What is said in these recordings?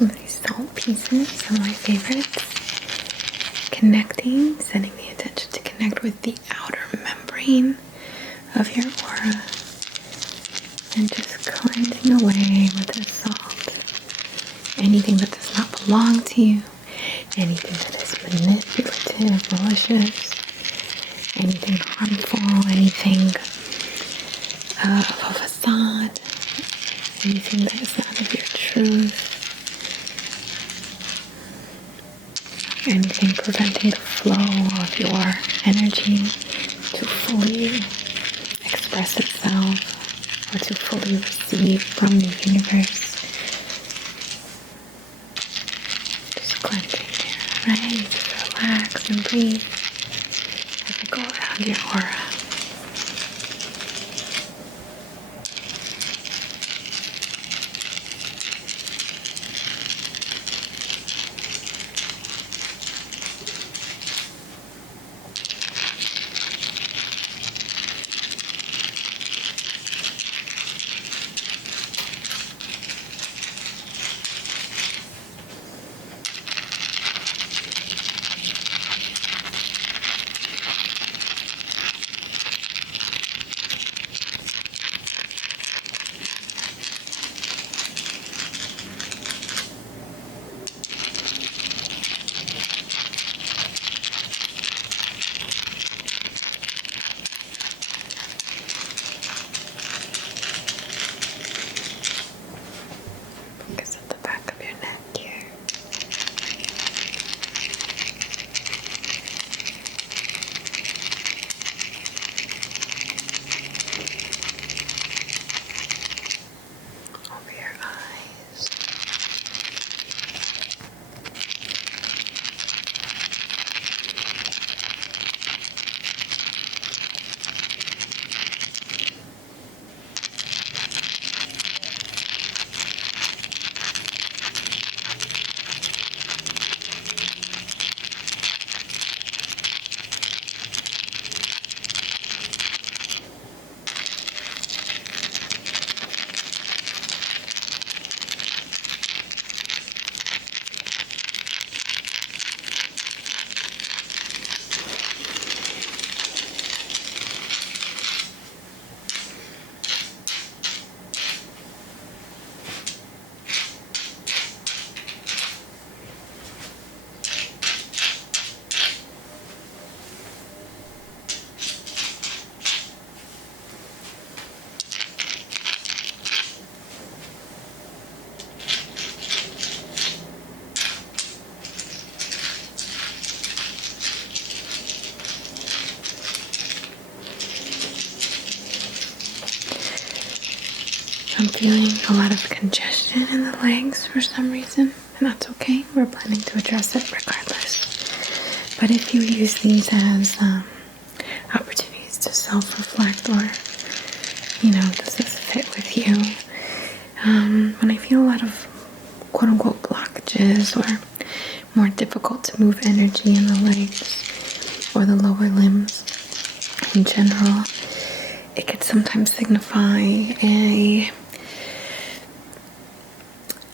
some of these salt pieces, some of my favorites. Connecting, setting the intention to connect with the outer membrane of your aura. And just cleansing away with the salt anything that does not belong to you, anything that is manipulative, malicious, anything harmful, anything of a facade, anything that is not of your truth, anything preventing the flow of your energy to fully express itself or to fully receive from the universe. Just cleansing there, right? Just relax and breathe as I go around your aura. Focus at the back of your neck here. Over your eyes. I'm feeling a lot of congestion in the legs for some reason, and that's okay. We're planning to address it regardless. But if you use these as opportunities to self-reflect, or, does this fit with you? When I feel a lot of quote-unquote blockages or more difficult to move energy in the legs or the lower limbs in general, it could sometimes signify a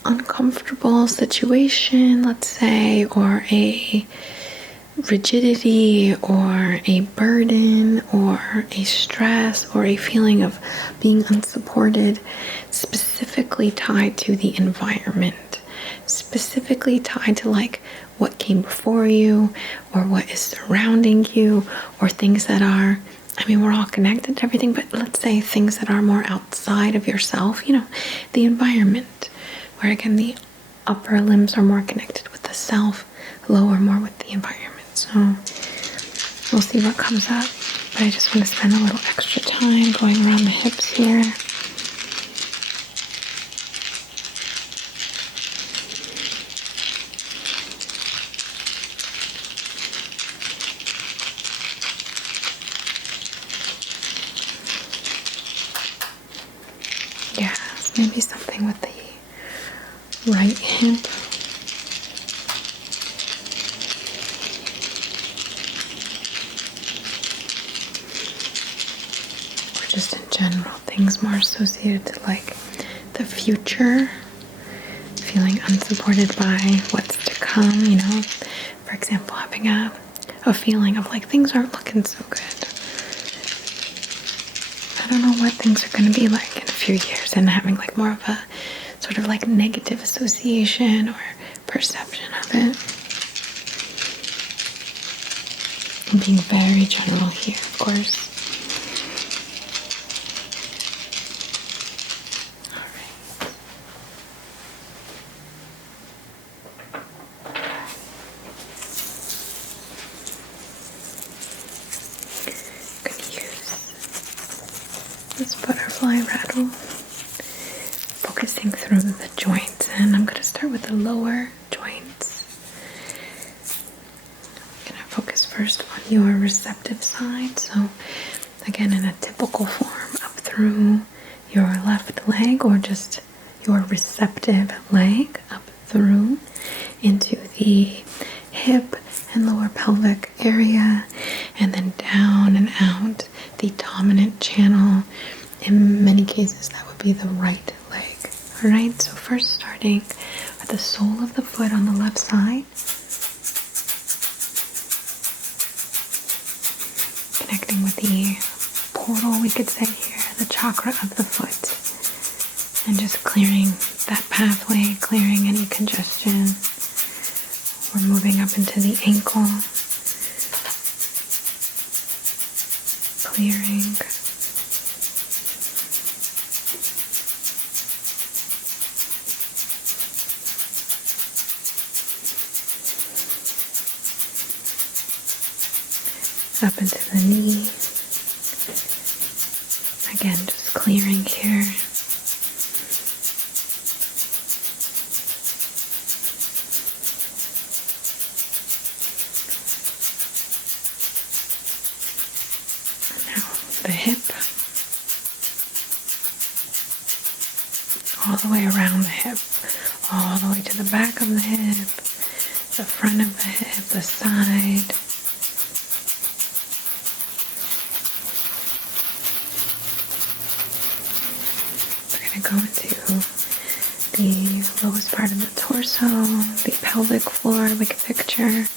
uncomfortable situation, let's say, or a rigidity or a burden or a stress or a feeling of being unsupported, specifically tied to the environment, specifically tied to like what came before you or what is surrounding you, or things that are, we're all connected to everything, but let's say things that are more outside of yourself, the environment, where again the upper limbs are more connected with the self, lower more with the environment. So we'll see what comes up, but I just want to spend a little extra time going around the hips here. Yeah, maybe something with the right hip. Or just in general, things more associated to like the future. feeling unsupported by what's to come, you know, for example, having a feeling of like things aren't looking so good. I don't know what things are going to be like in a few years, and having like more of a sort of like negative association or perception of it. And being very general here, of course. This butterfly rattle, focusing through the joints, and I'm going to start with the lower joints. I'm going to focus first on your receptive side, so again in a typical form, up through your left leg, or just your receptive leg, up through into the hip and lower pelvic area, and then down and out the dominant channel. In many cases that would be the right leg. Alright, so first starting at the sole of the foot on the left side, connecting with the portal, we could say here, the chakra of the foot, and just clearing that pathway, clearing any congestion. We're moving up into the ankle, clearing. Up into the knee. Again, just clearing here. And now the hip. All the way around the hip. All the way to the back of the hip. The front of the hip. The side. Go into the lowest part of the torso, the pelvic floor, we can picture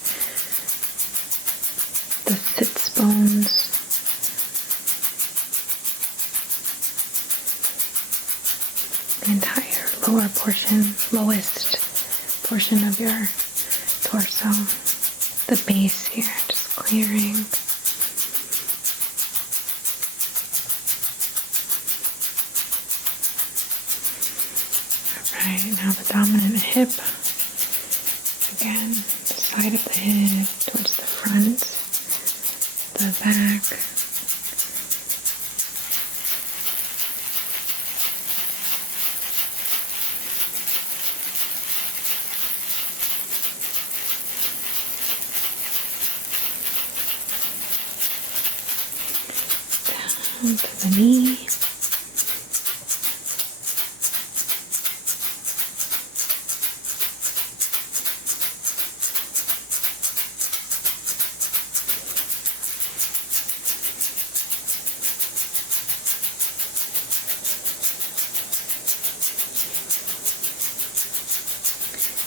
the sits bones, the entire lower portion, lowest portion of your torso, the base here, just clearing. Right, now the dominant hip, again, the side of the hip towards the front, the back, down to the knee.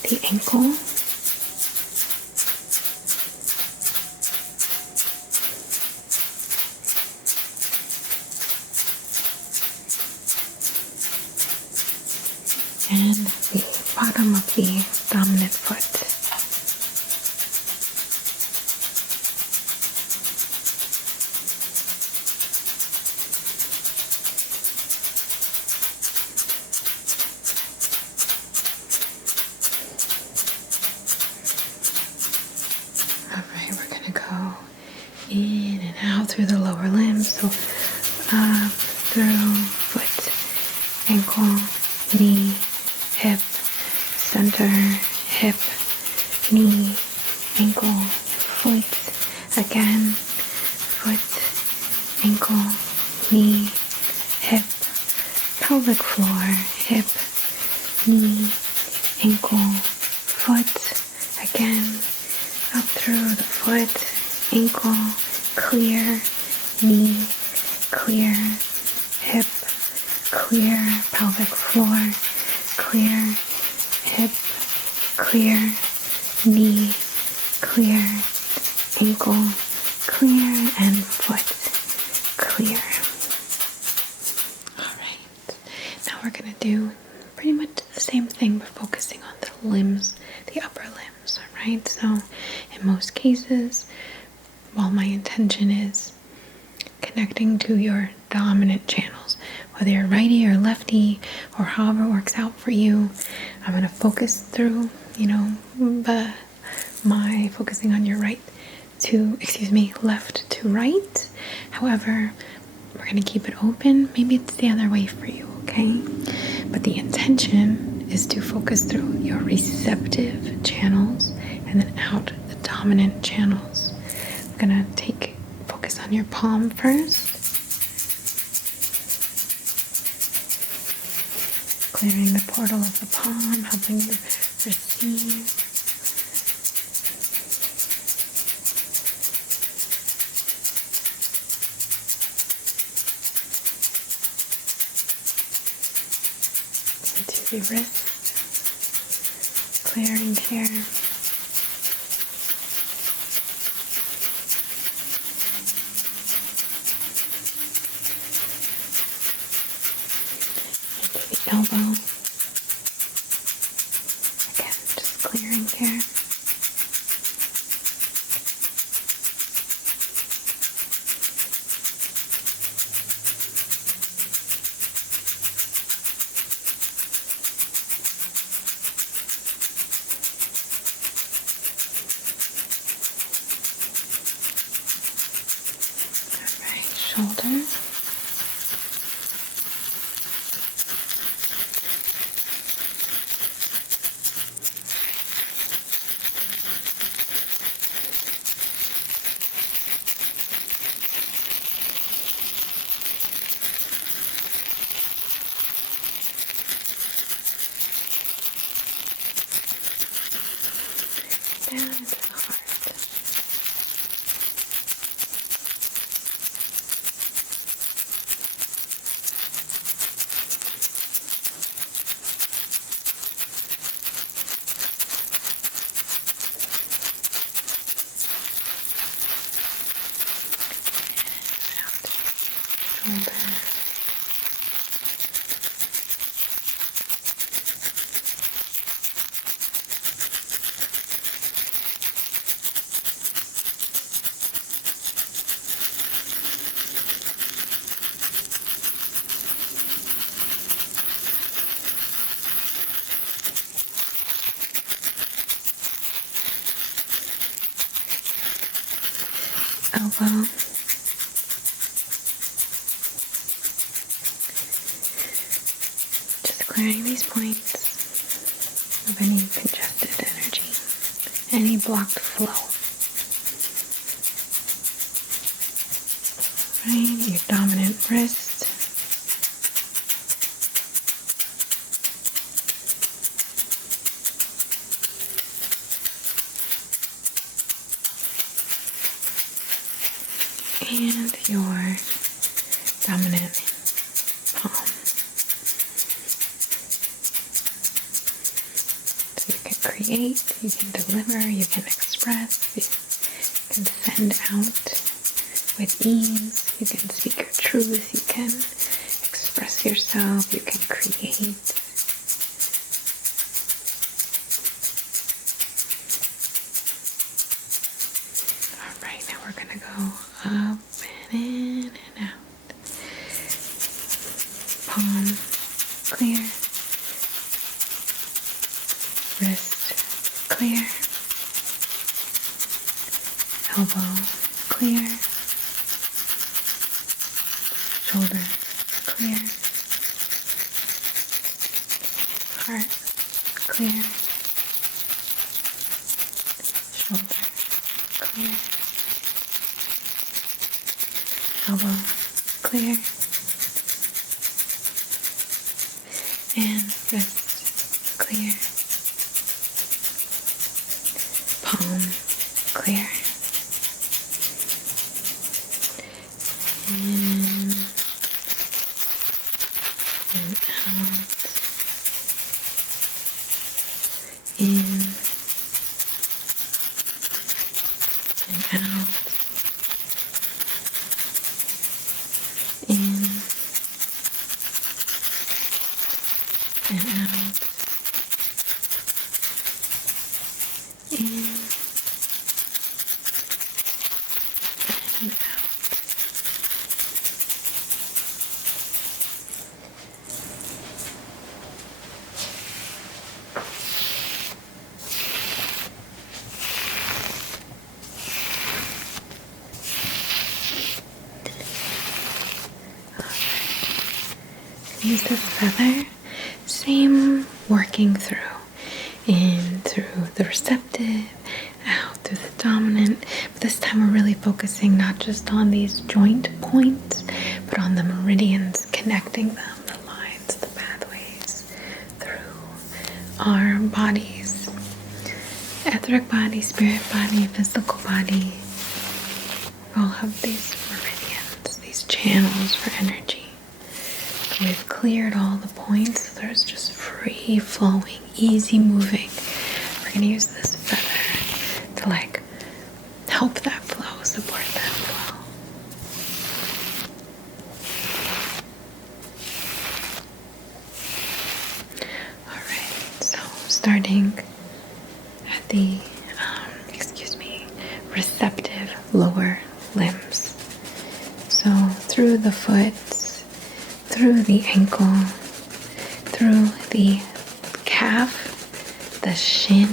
The ankle, and the bottom of the dominant foot. In and out through the lower limbs, so up through foot, ankle, knee, hip, center, hip, knee, ankle, foot, again, foot, ankle, knee, hip, pelvic floor, hip, knee, ankle, foot, again, up through the foot, ankle, clear, knee, clear, hip, clear, pelvic floor, clear, hip, right? So in most cases, while my intention is connecting to your dominant channels, whether you're righty or lefty or however it works out for you, I'm going to focus through, my focusing on your left to right. However, we're going to keep it open. Maybe it's the other way for you, okay? But the intention is to focus through your receptive channels and then out the dominant channels. I'm going to focus on your palm first. Clearing the portal of the palm, helping you receive. Into the wrist, clearing here. Into the elbow. Again, just clearing here. Shoulder. Down into the heart. Shoulder. Elbow. Just clearing these points of any congested energy, any blocked flow. Right, your dominant wrist. And your dominant palm. So you can create, you can deliver, you can express, you can send out with ease, you can speak your truth, you can express yourself, you can create. Alright, now we're going to go up and in and out. Palm clear. Wrist clear. Elbow clear. Shoulder clear. Heart clear. Shoulder clear. Elbow clear. And wrist clear. Palm clear. In and out. In and out. In and out. In use this feather, same working through. In through the receptive, out through the dominant. But this time we're really focusing not just on these joint points, but on the meridians connecting them, the lines, the pathways through our bodies. Etheric body, spirit body, physical body. We all have these meridians, these channels for energy. We've cleared all the points, so there's just free flowing, easy moving. We're going to use this feather to help that flow, support that flow. Alright, so starting at the, receptive lower limbs. So through the foot, through the ankle, through the calf, the shin,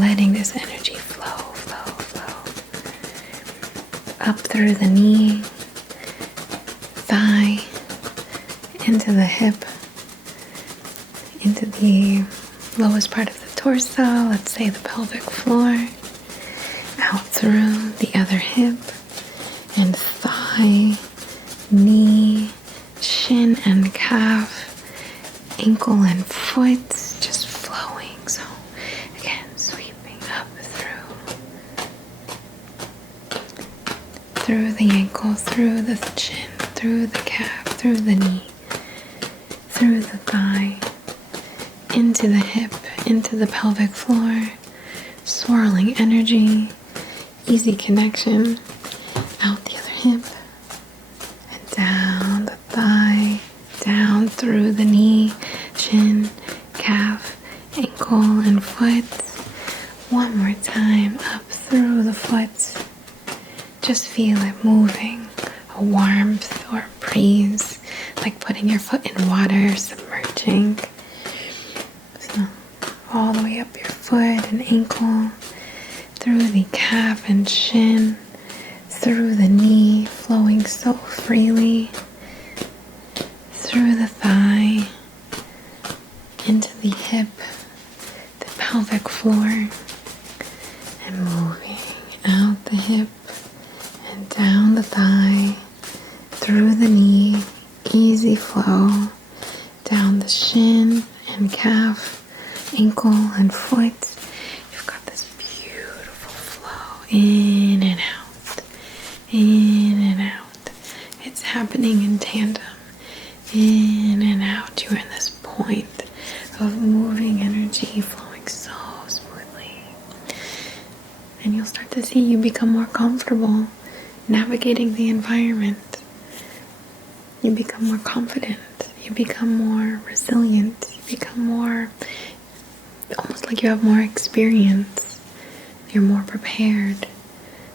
letting this energy flow. Up through the knee, thigh, into the hip, into the lowest part of the torso, let's say the pelvic floor, out through the other hip, and thigh, knee, shin and calf, ankle and foot, just flowing. So again, sweeping up through the ankle, through the chin, through the calf, through the knee, through the thigh, into the hip, into the pelvic floor, swirling energy, easy connection, out the other hip, and down the thigh, down through the knee, shin, calf, ankle, and foot. One more time, up through the foot. Just feel it moving, a warmth or a breeze, like putting your foot in water, submerging. So all the way up your foot and ankle, through the calf and shin, through the knee, flowing so freely, through the thigh, into the hip, the pelvic floor, and moving out the hip and down the thigh, through the knee, easy flow, down the shin and calf, ankle and foot. You've got this beautiful flow in and out, in and out. It's happening in tandem, in and out. You're in this point of moving energy flowing so smoothly. And you'll start to see you become more comfortable navigating the environment. You become more confident. You become more resilient. You become more, almost like you have more experience. You're more prepared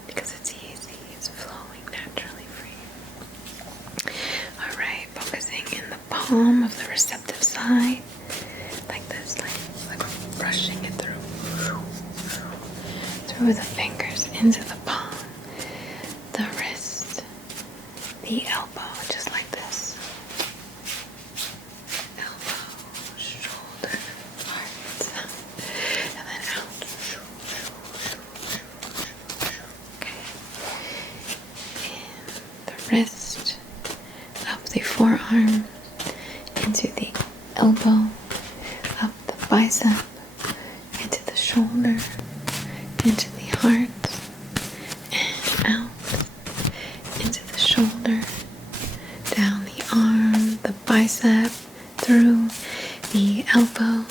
because it's easy. It's flowing naturally for you. Alright, focusing in the palm of the receptive side. Like this, like brushing it through the fingers into the palm, the wrist, the elbow, just like this. Elbow, shoulder, heart, and then out. Okay. In the wrist, up the forearm, into the elbow, up the bicep, into the shoulder, into the heart, and out, into the shoulder, down the arm, the bicep, through the elbow,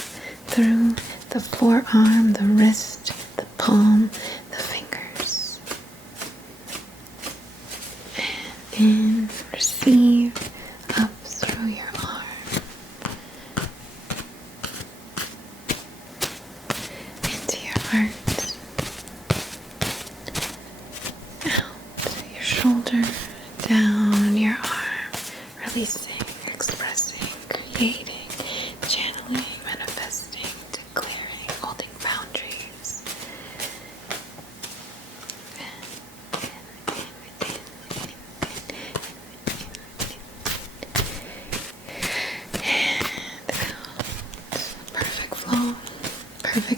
through the forearm, the wrist, the palm, the fingers. And in, receive, up through your arm. Into your heart. Out your shoulder, down your arm, releasing, expressing, creating, channeling, manifesting, declaring, holding boundaries.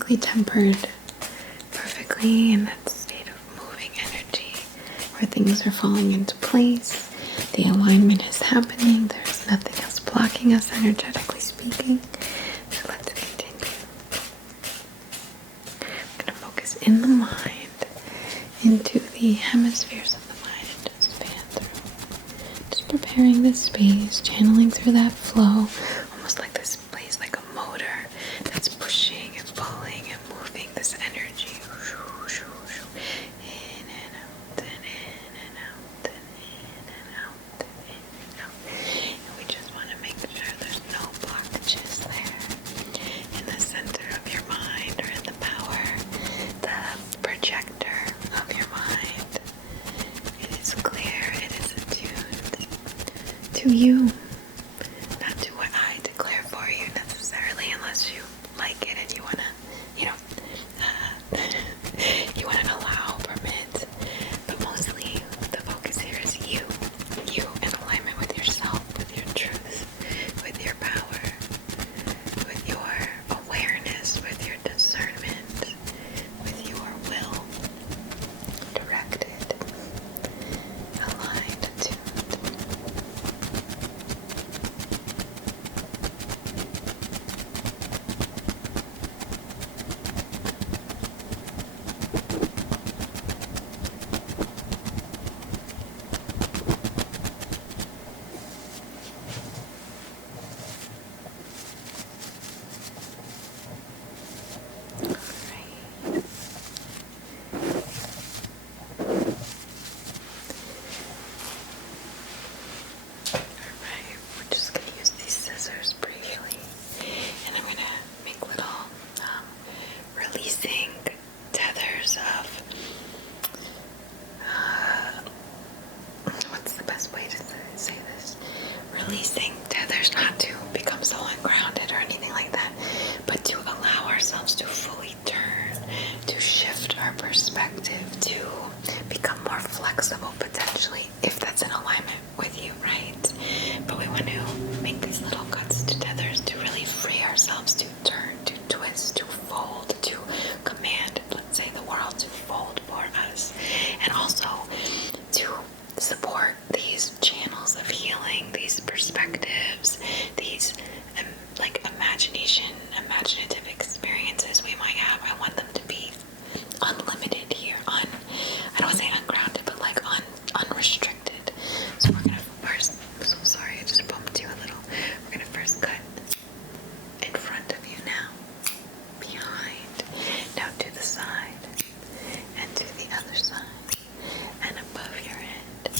perfectly tempered, perfectly in that state of moving energy where things are falling into place. The alignment is happening. There's nothing else blocking us, energetically speaking. So let's continue. I'm going to focus in the mind, into the hemispheres of the mind, and just span through. Just preparing this space, channeling through that flow, almost like this place, like a motor that's pushing and pulling and moving this energy. In and out, and in and out, and in and out, and in and out. And we just want to make sure there's no blockages there. In the center of your mind, or in the power, the projector of your mind. It is clear, it is attuned to you, not to what I declare for you necessarily, unless you like it and you want to, you want to allow, permit, but mostly the focus here is you in alignment with yourself, with your truth, with your power, with your awareness, with your discernment, with your will, directed, aligned, attuned. Alright, we're just going to use these scissors briefly, and I'm going to make little releasing tethers of, what's the best way to say this? Releasing tethers, not to become so ungrounded or anything like that, but to allow ourselves to fully turn, to shift our perspective, to become more flexible potentially, if that's in alignment with you, right? But we want to make these little cuts to tethers to really free ourselves to turn, to twist, to fold, to command, let's say, the world to fold for us, and also to support these channels of healing, these perspectives, these like imaginative experiences we might have. I want them to be unlimited here, I don't want to say ungrounded, but like unrestricted. So we're gonna first, I'm so sorry, I just bumped you a little. We're gonna first cut in front of you now, behind, now to the side, and to the other side, and above your head,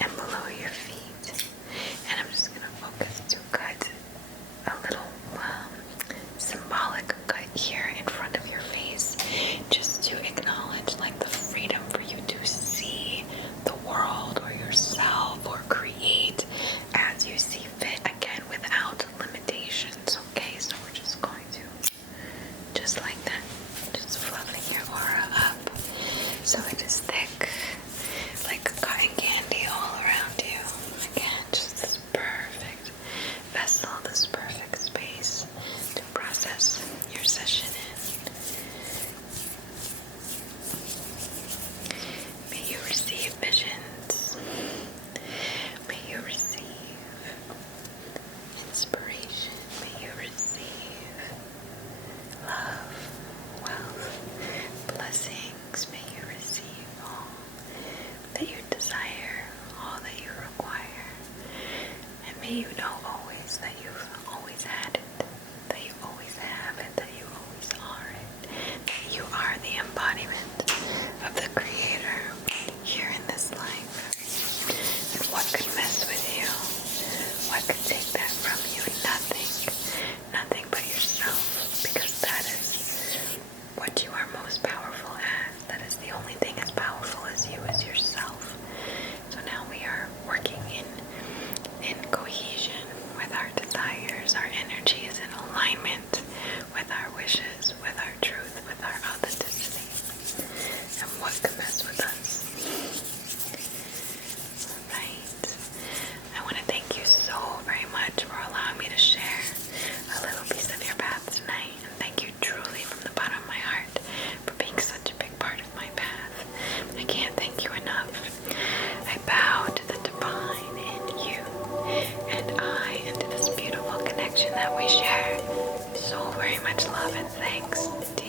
and below your feet. And I'm just gonna focus to cut a little symbolic cut here in front of your face, just to acknowledge like the freedom for you to see the world or yourself or create as you see fit, again without limitations. Okay, so we're just going to, just like that, just fluffing your aura up so it is thick like cotton candy all around you. Again, just this perfect vessel, this perfect space to process your session in. May you receive visions. May you receive inspiration. May you receive love, wealth, blessings. May you receive all that you desire, all that you require. And may you know always that you've always had it, that you always have it, that you always are it, that you are the embodiment of the Creator here in this life. And what could mess with you? What could take that from you? Nothing but yourself, because that is what you are most powerful at. That is the only thing as powerful as you, is yourself. So now we are working in cohesion with our desires. we share so very much love and thanks to